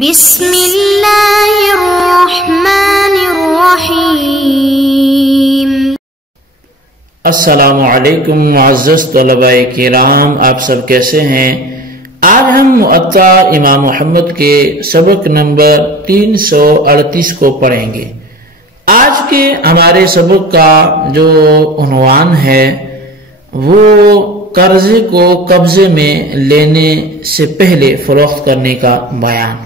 بسم اللہ الرحمن الرحیم۔ السلام علیکم معزز طلباء کرام، آپ سب کیسے ہیں؟ آج ہم موطا امام محمد کے سبق نمبر 338 کو پڑھیں گے۔ آج کے ہمارے سبق کا جو عنوان ہے وہ قرضے کو قبضے میں لینے سے پہلے فروخت کرنے کا بیان،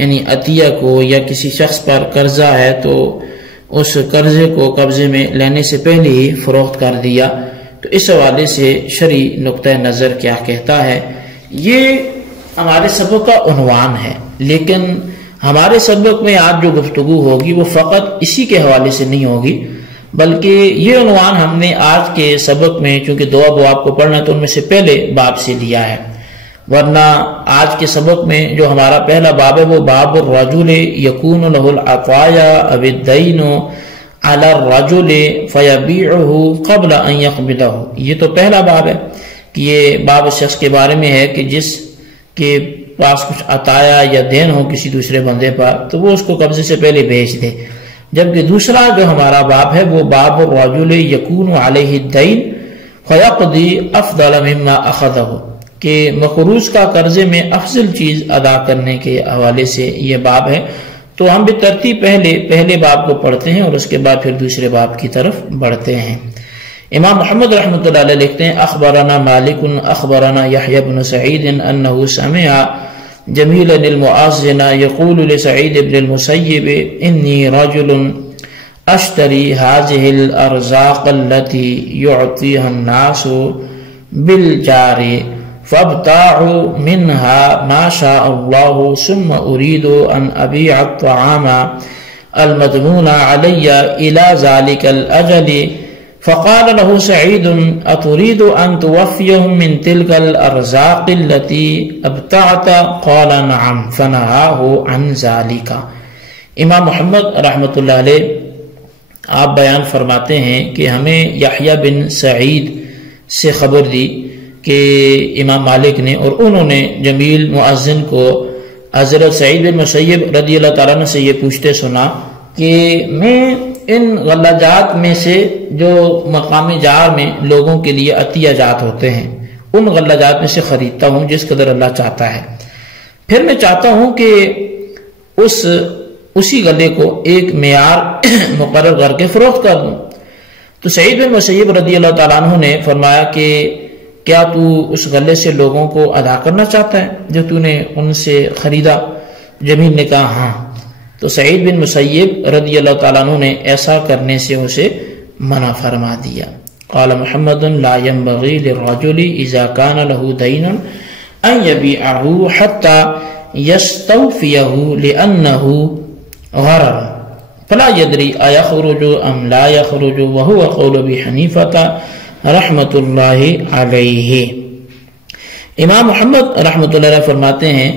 یعنی عطیہ کو یا کسی شخص پر قرضہ ہے تو اس قرضے کو قبضے میں لینے سے پہلے ہی فروخت کر دیا، تو اس حوالے سے شرعی نقطہ نظر کیا کہتا ہے، یہ ہمارے سبق کا عنوان ہے۔ لیکن ہمارے سبق میں آج جو گفتگو ہوگی وہ فقط اسی کے حوالے سے نہیں ہوگی، بلکہ یہ عنوان ہم نے آج کے سبق میں چونکہ دو ابواب کو پڑھنا تو ان میں سے پہلے باب سے لیا ہے، ورنہ آج کے سبق میں جو ہمارا پہلا باب ہے وہ باب الرجل یکون له العطایا او الدین علی الرجل فیبیعه قبل ان یقبضه، یہ تو پہلا باب ہے کہ یہ باب شخص کے بارے میں ہے کہ جس کے پاس کچھ عطایا یا دین ہو کسی دوسرے بندے پر تو وہ اس کو قبضے سے پہلے بیچ دے، جبکہ دوسرا جو ہمارا باب ہے وہ باب الرجل یکون علیہ الدین فیقضی افضل مما اخذہ، کہ مقروض کا قرضے میں افضل چیز ادا کرنے کے حوالے سے یہ باب ہے۔ تو ہم بھی ترتیب پہلے باب کو پڑھتے ہیں اور اس کے بعد پھر دوسرے باب کی طرف بڑھتے ہیں۔ امام محمد رحمۃ اللہ علیہ لکھتے ہیں اخبرنا مالک اخبرنا یحیی بن سعید انہ سمع جمیلا المؤذن یقول لسعید بن المسیب انی رجل اشتری هذه الارزاق التي يعطيها الناس بالجار فابتاعوا منها ما شاء الله ثم أريد أن أبيع الطعام المضمون علي إلى ذلك الأجل، فقال له سعيد أتريد أن توفيهم من تلك الأرزاق التي ابتعت؟ قال نعم، فنهاه عن ذلك۔ امام محمد رحمۃ اللہ علیہ آپ بیان فرماتے ہیں کہ ہمیں یحییٰ بن سعید سے خبر دی کہ امام مالک نے اور انہوں نے جمیل مؤذن کو حضرت سعید بن مسیب رضی اللہ تعالیٰ عنہ سے یہ پوچھتے سنا کہ میں ان غلہ جات میں سے جو مقام جار میں لوگوں کے لیے عطیہ جات ہوتے ہیں ان غلہ جات میں سے خریدتا ہوں جس قدر اللہ چاہتا ہے، پھر میں چاہتا ہوں کہ اسی غلے کو ایک معیار مقرر کر کے فروخت کر دوں۔ تو سعید بن مسیب رضی اللہ تعالیٰ عنہ نے فرمایا کہ کیا تو اس غلے سے لوگوں کو ادا کرنا چاہتا ہے جو تو نے ان سے خریدا؟ جمیل نے کہا ہاں۔ تو سعید بن مسیب رضی اللہ تعالیٰ عنہ نے ایسا کرنے سے اسے منع فرما دیا۔ قال محمد لا ينبغي للرجل اذا كان له دين ان يبيعه حتى يستوفيه لانه غرر فلا يدري ايخرج ام لا يخرج وهو قول ابي حنیفہ رحمت اللہ علیہ۔ امام محمد رحمت اللہ علیہ فرماتے ہیں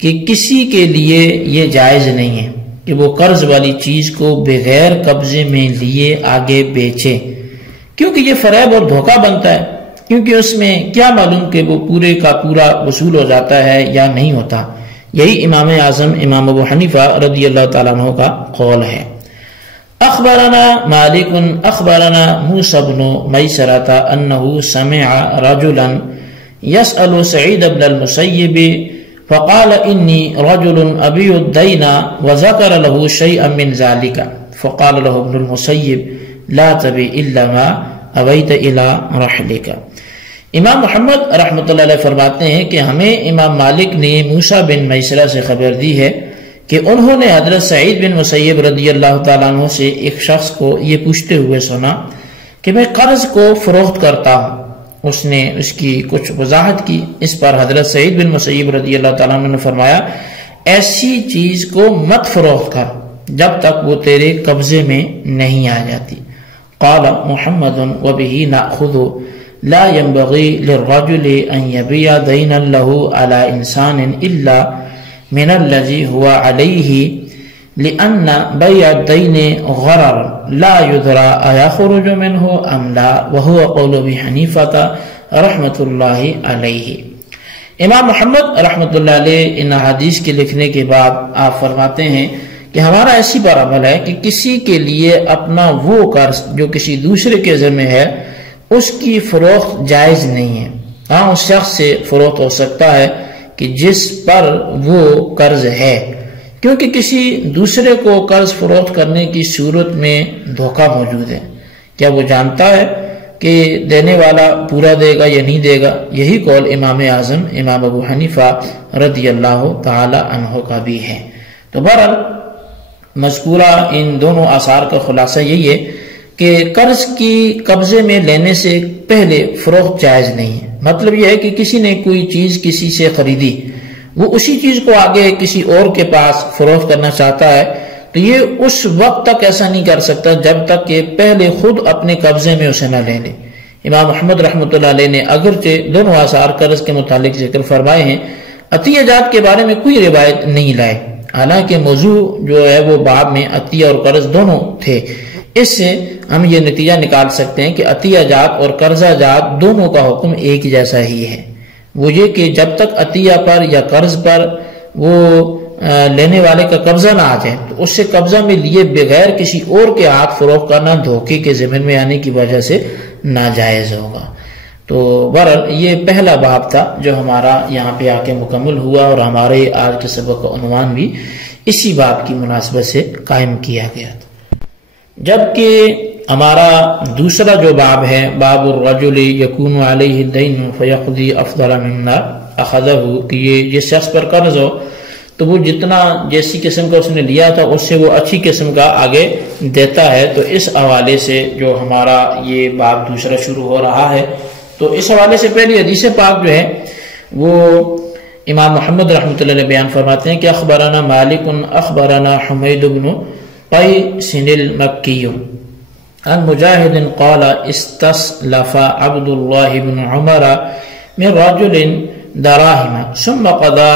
کہ کسی کے لیے یہ جائز نہیں ہے کہ وہ قرض والی چیز کو بغیر قبضے میں لیے آگے بیچے، کیونکہ یہ فریب اور دھوکہ بنتا ہے، کیونکہ اس میں کیا معلوم کہ وہ پورے کا پورا وصول ہو جاتا ہے یا نہیں ہوتا۔ یہی امام اعظم امام ابو حنیفہ رضی اللہ تعالیٰ عنہ کا قول ہے۔ اخبرنا مالک اخبرنا موسى بن میسرة انه سمع رجلا يسأل سعيد بن المسيب فقال انی رجل ابيع الدين وذكر له شيئا من ذلك، فقال له ابن المسيب لا تبيع الا ما ابيت الى رحلك۔ امام محمد رحمۃ اللہ علیہ فرماتے ہیں کہ ہمیں امام مالک نے موسیٰ بن میسرہ سے خبر دی ہے کہ انہوں نے حضرت سعید بن مسیب رضی اللہ تعالیٰ عنہ سے ایک شخص کو یہ پوچھتے ہوئے سنا کہ میں قرض کو فروخت کرتا ہوں۔ اس نے اس کی کچھ وضاحت کی، اس پر حضرت سعید بن مسیب رضی اللہ تعالیٰ عنہ نے فرمایا ایسی چیز کو مت فروخت کر جب تک وہ تیرے قبضے میں نہیں آ جاتی۔ قال محمد وبه نأخذ لا ينبغي للرجل ان يبيع دينا له على انسان الا من الذي هو عليه لأن بيع الدين غرر لا يدرى أيخرج منه أم لا وهو قول أبي حنيفة رحمة الله عليه۔ امام محمد رحمۃ اللہ علیہ ان حدیث کے لکھنے کے بعد آپ فرماتے ہیں کہ ہمارا ایسی بار عمل ہے کہ کسی کے لیے اپنا وہ قرض جو کسی دوسرے کے ذمہ ہے اس کی فروخت جائز نہیں ہے. ہاں اس شخص سے فروخت ہو سکتا ہے کہ جس پر وہ قرض ہے، کیونکہ کسی دوسرے کو قرض فروخت کرنے کی صورت میں دھوکہ موجود ہے. کیا وہ جانتا ہے کہ دینے والا پورا دے گا یا نہیں دے گا؟ یہی قول امام اعظم امام ابو حنیفہ رضی اللہ تعالی عنہ کا بھی ہے. تو بہرحال مذکورہ ان دونوں آثار کا خلاصہ یہی ہے کہ قرض کی قبضے میں لینے سے پہلے فروخت جائز نہیں ہے. مطلب یہ ہے کہ کسی نے کوئی چیز کسی سے خریدی، وہ اسی چیز کو آگے کسی اور کے پاس فروخت کرنا چاہتا ہے تو یہ اس وقت تک ایسا نہیں کر سکتا جب تک کہ پہلے خود اپنے قبضے میں اسے نہ لے لے. امام محمد رحمۃ اللہ علیہ نے اگرچہ دونوں آثار قرض کے متعلق ذکر فرمائے ہیں، عطیہ جات کے بارے میں کوئی روایت نہیں لائے، حالانکہ موضوع جو ہے وہ باب میں عطیہ اور قرض دونوں تھے. اس سے ہم یہ نتیجہ نکال سکتے ہیں کہ عطیہ جات اور قرضہ جات دونوں کا حکم ایک جیسا ہی ہے. وہ یہ کہ جب تک عطیہ پر یا قرض پر وہ لینے والے کا قبضہ نہ آ جائے تو اس سے قبضہ میں لیے بغیر کسی اور کے ہاتھ فروخت کرنا دھوکے کے ضمن میں آنے کی وجہ سے ناجائز ہوگا. تو بہرحال یہ پہلا باب تھا جو ہمارا یہاں پہ آ کے مکمل ہوا، اور ہمارے آج کے سبق کا عنوان بھی اسی باب کی مناسبت سے قائم کیا گیا تھا. جبکہ ہمارا دوسرا جو باب ہے، باب الرجل یکون علیہ الدین فیقضی افضل مما اخذہ، کہ یہ جس شخص پر قرض ہو تو وہ جتنا جیسی قسم کا اس نے لیا تھا اس سے وہ اچھی قسم کا آگے دیتا ہے. تو اس حوالے سے جو ہمارا یہ باب دوسرا شروع ہو رہا ہے، تو اس حوالے سے پہلی حدیث پاک جو ہے وہ امام محمد رحمۃ اللہ علیہ بیان فرماتے ہیں کہ اخبرنا مالک اخبرنا حمید بن قیس المکی عن مجاہد قال استسلف عبد الله بن عمر من رجل دراهم ثم قضى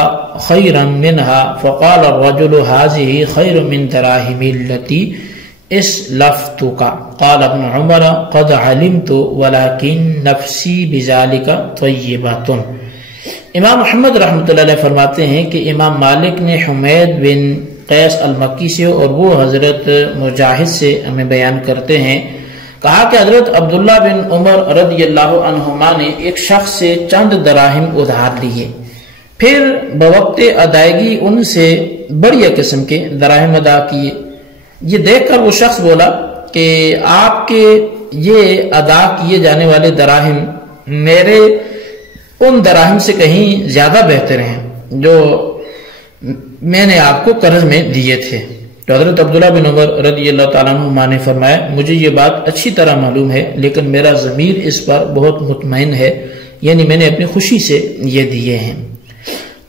خيرا منها فقال الرجل هذه خير من دراهم التي اسلفتك. قال ابن عمر قد علمت ولكن نفسي بذلك طيبة. امام محمد رحمۃ اللہ علیہ فرماتے ہیں کہ امام مالک نے حمید بن قیس المکی سے اور وہ حضرت مجاہد سے ہمیں بیان کرتے ہیں، کہا کہ حضرت عبداللہ بن عمر رضی اللہ عنہما نے ایک شخص سے چند دراہم ادھار لیے، پھر بوقت ادائیگی ان سے بڑی قسم کے دراہم ادا کیے. یہ دیکھ کر وہ شخص بولا کہ آپ کے یہ ادا کیے جانے والے دراہم میرے ان دراہم سے کہیں زیادہ بہتر ہیں جو میں نے آپ کو قرض میں دیے تھے. تو حضرت عبداللہ بن عمر رضی اللہ تعالیٰ عنہ نے فرمایا مجھے یہ بات اچھی طرح معلوم ہے لیکن میرا ضمیر اس پر بہت مطمئن ہے، یعنی میں نے اپنی خوشی سے یہ دیے ہیں.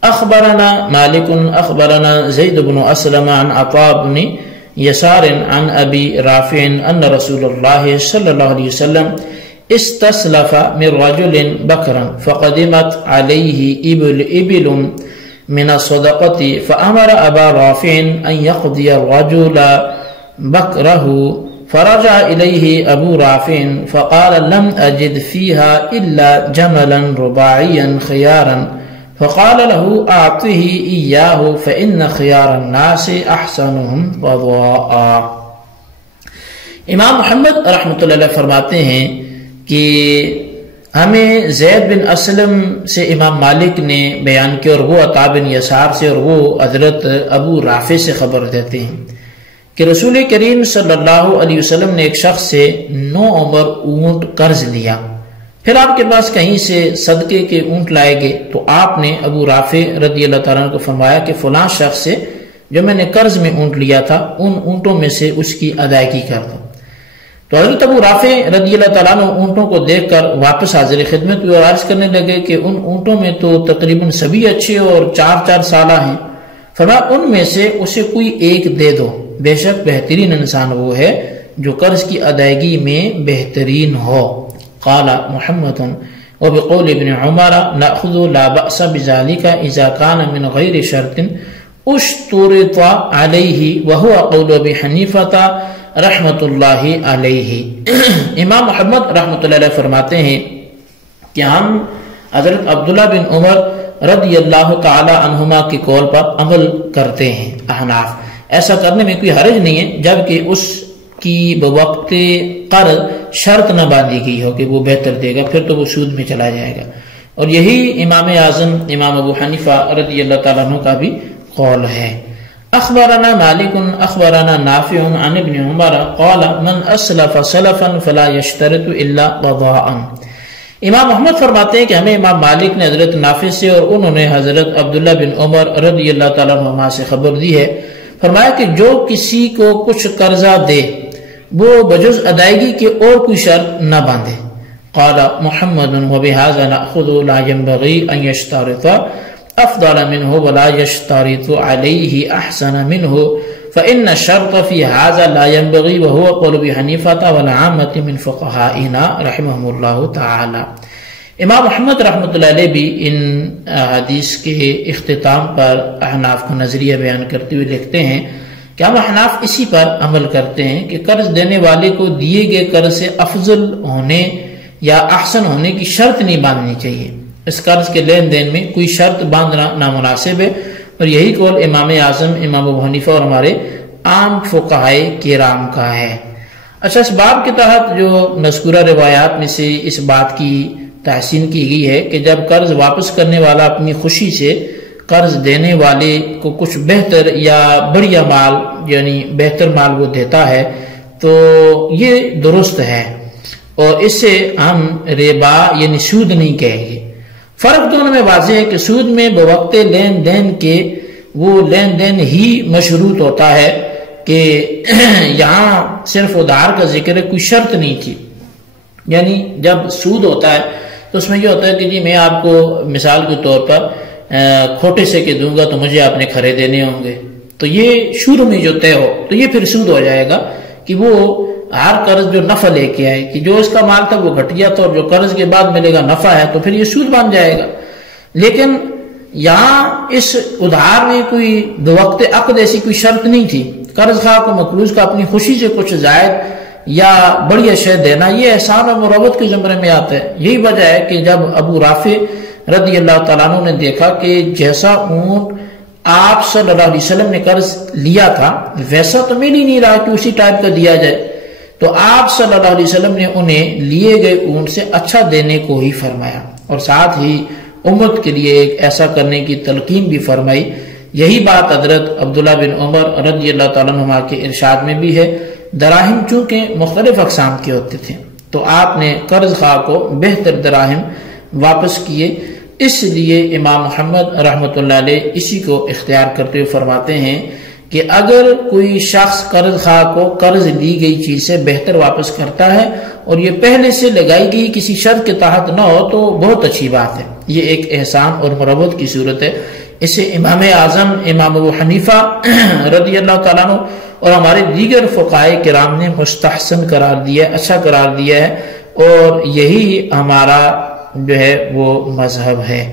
اخبرنا مالک اخبرنا زید بن اسلم عن عطاء بن یسار عن ابی رافع ان رسول اللہ صلی اللہ علیہ وسلم استسلف من رجل بکرا فقدمت علیہ ابل من الصدقة فأمر أبا رافع أن يقضي الرجل بكره فرجع إليه أبو رافع فقال لم أجد فيها إلا جملا رباعيا خيارا فقال له أعطه إياه فإن خيار الناس أحسنهم وضاء. امام محمد رحمۃ اللہ علیہ فرماتے ہیں کہ ہمیں زید بن اسلم سے امام مالک نے بیان کیا اور وہ عطا بن یسار سے اور وہ حضرت ابو رافع سے خبر دیتے ہیں کہ رسول کریم صلی اللہ علیہ وسلم نے ایک شخص سے 9 عمر اونٹ قرض لیا، پھر آپ کے پاس کہیں سے صدقے کے اونٹ لائے گئے تو آپ نے ابو رافع رضی اللہ تعالیٰ عنہ کو فرمایا کہ فلاں شخص سے جو میں نے قرض میں اونٹ لیا تھا ان اونٹوں میں سے اس کی ادائیگی کر دو. تو حضرت ابو رافع رضی اللہ تعالیٰ عنہ اونٹوں کو دیکھ کر واپس حاضر خدمت ہوئے اور عرض کرنے لگے کہ ان اونٹوں میں تو تقریباً سبھی اچھے اور 4 سالہ ہیں، فرمایا ان میں سے اسے کوئی ایک دے دو، بے شک بہترین انسان وہ ہے جو قرض کی ادائیگی میں بہترین ہو. قال محمد وبقول ابن عمر نأخذ لا بأس بذلك اذا كان من غير شرط اشترط عليه وهو قول ابي حنیفہ رحمت اللہ علیہ. امام محمد رحمت اللہ علیہ فرماتے ہیں کہ ہم حضرت عبداللہ بن عمر رضی اللہ تعالی عنہما کے قول پر عمل کرتے ہیں احناف۔ ایسا کرنے میں کوئی حرج نہیں ہے جبکہ اس کی بوقت قرض شرط نہ باندھی گئی ہو کہ وہ بہتر دے گا، پھر تو وہ سود میں چلا جائے گا۔ اور یہی امام اعظم امام ابو حنیفہ رضی اللہ تعالیٰ عنہ کا بھی قول ہے۔ اخبرنا مالک اخبرنا نافع عن ابن عمر قال من اسلف سلفا فلا يشترط الا قضاء۔ امام محمد فرماتے ہیں کہ ہمیں امام مالک نے حضرت نافع سے اور انہوں نے حضرت عبداللہ بن عمر رضی اللہ تعالیٰ عنہما سے خبر دی ہے، فرمایا کہ جو کسی کو کچھ قرضہ دے وہ بجز ادائیگی کے اور کوئی شرط نہ باندھے۔ قال محمد وبهذا نأخذ لا ينبغي ان يشترط افضل منه ولا يشترط عليه احسن منه فان الشرط في هذا لا ينبغي وهو قول ابي حنيفه والعامه من فقهائنا رحمهم الله تعالى۔ امام محمد رحمۃ اللہ علیہ بھی ان حدیث کے اختتام پر احناف کا نظریہ بیان کرتے ہوئے لکھتے ہیں کہ ہم احناف اسی پر عمل کرتے ہیں کہ قرض دینے والے کو دیے گئے قرض سے افضل ہونے یا احسن ہونے کی شرط نہیں باندھنی چاہیے۔ اس قرض کے لین دین میں کوئی شرط باندھنا نامناسب ہے، اور یہی قول امام اعظم امام ابو حنیفہ اور ہمارے عام فقہائے کرام کا ہے۔ اچھا، اس باب کے تحت جو مذکورہ روایات میں سے اس بات کی تحسین کی گئی ہے کہ جب قرض واپس کرنے والا اپنی خوشی سے قرض دینے والے کو کچھ بہتر یا بڑھیا مال یعنی بہتر مال وہ دیتا ہے تو یہ درست ہے، اور اس سے ہم ربا یعنی سود نہیں کہیں گے۔ فرق دونوں میں واضح ہے کہ سود میں بوقت لین دین کے وہ لین دین ہی مشروط ہوتا ہے کہ یہاں صرف ادھار کا ذکر ہے، کوئی شرط نہیں تھی۔ یعنی جب سود ہوتا ہے تو اس میں یہ ہوتا ہے کہ جی میں آپ کو مثال کے طور پر کھوٹے سے کہ دوں گا تو مجھے آپ نے کھرے دینے ہوں گے، تو یہ شروع میں جو طے ہو تو یہ پھر سود ہو جائے گا کہ وہ ہر قرض جو نفع لے کے آئے کہ جو اس کا مال تھا وہ گھٹیا تھا اور جو قرض کے بعد ملے گا نفع ہے تو پھر یہ سود بن جائے گا۔ لیکن یہاں اس ادھار میں کوئی بوقت عقد ایسی کوئی شرط نہیں تھی۔ قرض خواہ کو مقروض کا اپنی خوشی سے کچھ زائد یا بڑی شے دینا یہ احسان اور مروت کے زمرے میں آتا ہے۔ یہی وجہ ہے کہ جب ابو رافع رضی اللہ تعالیٰ عنہ نے دیکھا کہ جیسا اونٹ آپ صلی اللہ علیہ وسلم نے قرض لیا تھا ویسا تو مل ہی نہیں رہا کہ اسی ٹائپ کا دیا جائے، تو آپ صلی اللہ علیہ وسلم نے انہیں لیے گئے اونٹ سے اچھا دینے کو ہی فرمایا، اور ساتھ ہی امت کے لیے ایک ایسا کرنے کی تلقین بھی فرمائی۔ یہی بات حضرت عبداللہ بن عمر رضی اللہ تعالیٰ عنہ کے ارشاد میں بھی ہے۔ دراہم چونکہ مختلف اقسام کے ہوتے تھے تو آپ نے قرض خواہ کو بہتر دراہم واپس کیے، اس لیے امام محمد رحمۃ اللہ علیہ اسی کو اختیار کرتے ہوئے فرماتے ہیں کہ اگر کوئی شخص قرض خواہ کو قرض لی گئی چیز سے بہتر واپس کرتا ہے اور یہ پہلے سے لگائی گئی کسی شرط کے تحت نہ ہو تو بہت اچھی بات ہے، یہ ایک احسان اور مروت کی صورت ہے۔ اسے امام اعظم امام ابو حنیفہ رضی اللہ تعالیٰ عنہ اور ہمارے دیگر فقہائے کرام نے مستحسن قرار دیا، اچھا قرار دیا ہے، اور یہی ہمارا جو ہے وہ مذہب ہے۔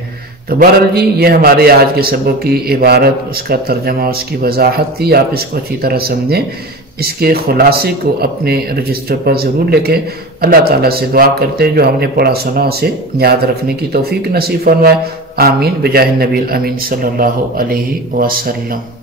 تو بہرحال جی یہ ہمارے آج کے سبق کی عبارت، اس کا ترجمہ، اس کی وضاحت تھی، آپ اس کو اچھی طرح سمجھیں، اس کے خلاصے کو اپنے رجسٹر پر ضرور لکھیں۔ اللہ تعالیٰ سے دعا کرتے ہیں جو ہم نے پڑھا سنا اسے یاد رکھنے کی توفیق نصیب فرمائے، آمین بجاہ النبی الامین صلی اللہ علیہ وسلم۔